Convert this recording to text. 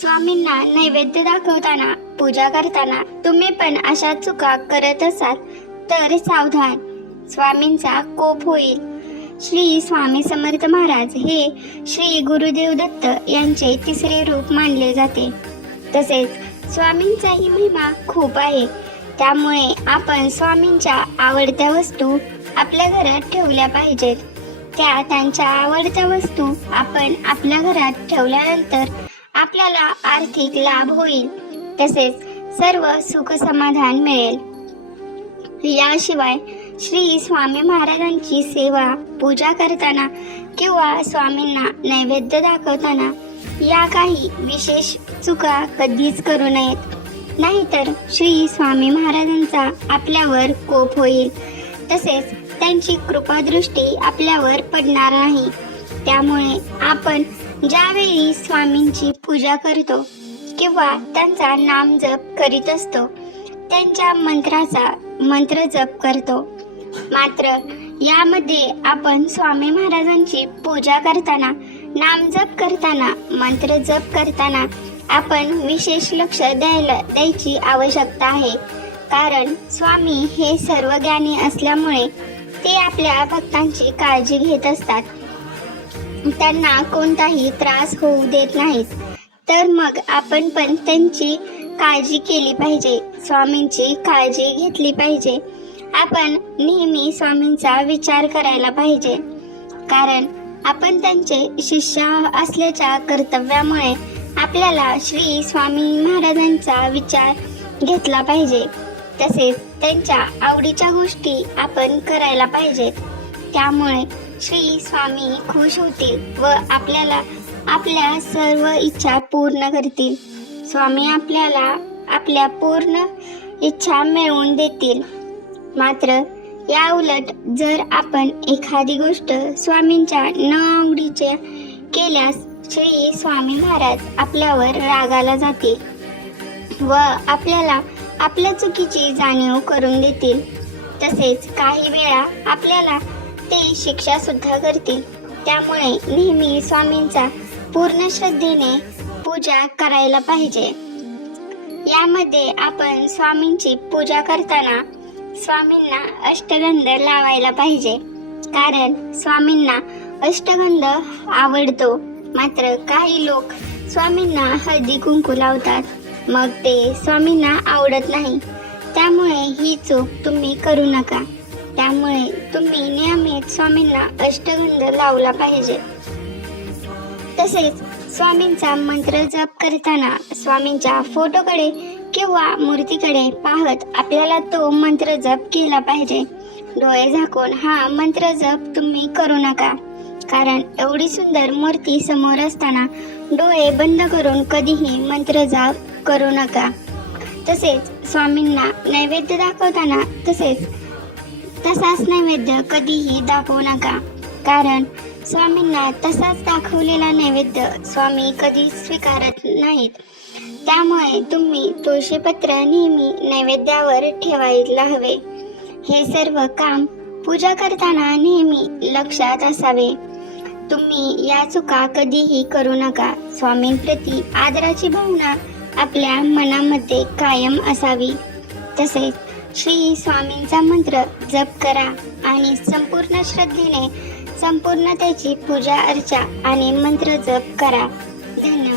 स्वामींना नैवेद्य दाखवताना पूजा करताना तुम्ही पण अशा चुका करत असाल तर सावधान. स्वामींचा कोप होईल. श्री स्वामी समर्थ महाराज हे श्री गुरुदेव दत्त यांचे तिसरे रूप मानले जाते. तसेच स्वामींचाही महिमा खूप आहे. त्यामुळे आपण स्वामींच्या आवडत्या वस्तू आपल्या घरात ठेवल्या पाहिजेत. त्या त्यांच्या आवडत्या वस्तू आपण आपल्या घरात ठेवल्यानंतर आपल्याला आर्थिक लाभ होईल. तसेच सर्व सुख समाधान मिळेल. याशिवाय श्री स्वामी महाराजांची सेवा पूजा करताना किंवा स्वामींना नैवेद्य दाखवताना या काही विशेष चुका कधीच करू नयेत. नाहीतर श्री स्वामी महाराजांचा आपल्यावर कोप होईल. तसेच त्यांची कृपादृष्टी आपल्यावर पडणार नाही. त्यामुळे आपण ज्यावेळी स्वामींची पूजा करतो किंवा त्यांचा नाम जप करीत असतो. त्यांच्या मंत्राचा मंत्र जप करतो. मात्र यामध्ये आपण स्वामी महाराजांची पूजा करताना नाम जप करताना मंत्र जप करताना आपण विशेष लक्ष द्यायला द्यायची आवश्यकता आहे. कारण स्वामी हे सर्व ज्ञानी असल्यामुळे ते आपल्या भक्तांची काळजी घेत असतात. त्यांना कोणताही त्रास होऊ देत नाहीत. तर मग आपण पण त्यांची काळजी केली पाहिजे स्वामींची काळजी घेतली पाहिजे. आपण नेहमी स्वामींचा विचार करायला पाहिजे. कारण आपण त्यांचे शिष्य असल्याच्या कर्तव्यामुळे आपल्याला श्री स्वामी महाराजांचा विचार घेतला पाहिजे. तसेच त्यांच्या आवडीच्या गोष्टी आपण करायला पाहिजेत. त्यामुळे श्री स्वामी खुश होतील व आपल्याला आपल्या सर्व इच्छा पूर्ण करतील. स्वामी आपल्याला आपल्या पूर्ण इच्छा मिळवून देतील. मात्र या उलट जर आपण एखादी गोष्ट स्वामींच्या न आवडीच्या केल्यास श्री स्वामी महाराज आपल्यावर रागाला जातील व आपल्याला आपल्या चुकीची जाणीव करून देतील. तसेच काही वेळा आपल्याला ते शिक्षा सुद्धा करतील. त्यामुळे नेहमी स्वामींचा पूर्ण श्रद्धेने पूजा करायला पाहिजे. यामध्ये आपण स्वामींची पूजा करताना स्वामींना अष्टगंध लावायला पाहिजे. कारण स्वामींना अष्टगंध आवडतो. मात्र काही लोक स्वामींना हळदी कुंकू लावतात. मग ते स्वामींना आवडत नाही. त्यामुळे ही चूक तुम्ही करू नका. त्यामुळे तुम्ही नियमित स्वामींना अष्टगंध लावला पाहिजे. तसेच स्वामींचा मंत्र जप करताना स्वामींच्या फोटोकडे किंवा मूर्तीकडे पाहत आपल्याला तो मंत्र जप केला पाहिजे. डोळे झाकून हा मंत्र जप तुम्ही करू नका. कारण एवढी सुंदर मूर्ती समोर असताना डोळे बंद करून कधीही मंत्र जाप करू नका. तसेच स्वामींना नैवेद्य दाखवताना तसेच तसाच नैवेद्य कधीही दाखवू नका. कारण स्वामींना तसाच दाखवलेला नैवेद्य स्वामी कधी स्वीकारत नाहीत. त्यामुळे तुम्ही तुळशीपत्र नेहमी नैवेद्यावर ठेवायला हवे. हे सर्व काम पूजा करताना नेहमी लक्षात असावे. तुम्ही या चुका कधीही करू नका. स्वामींप्रती आदराची भावना आपल्या मनामध्ये कायम असावी. तसेच श्री स्वामींचा मंत्र जप करा आणि संपूर्ण श्रद्धेने संपूर्ण त्याची पूजा अर्चा आणि मंत्र जप करा. धन्यवाद.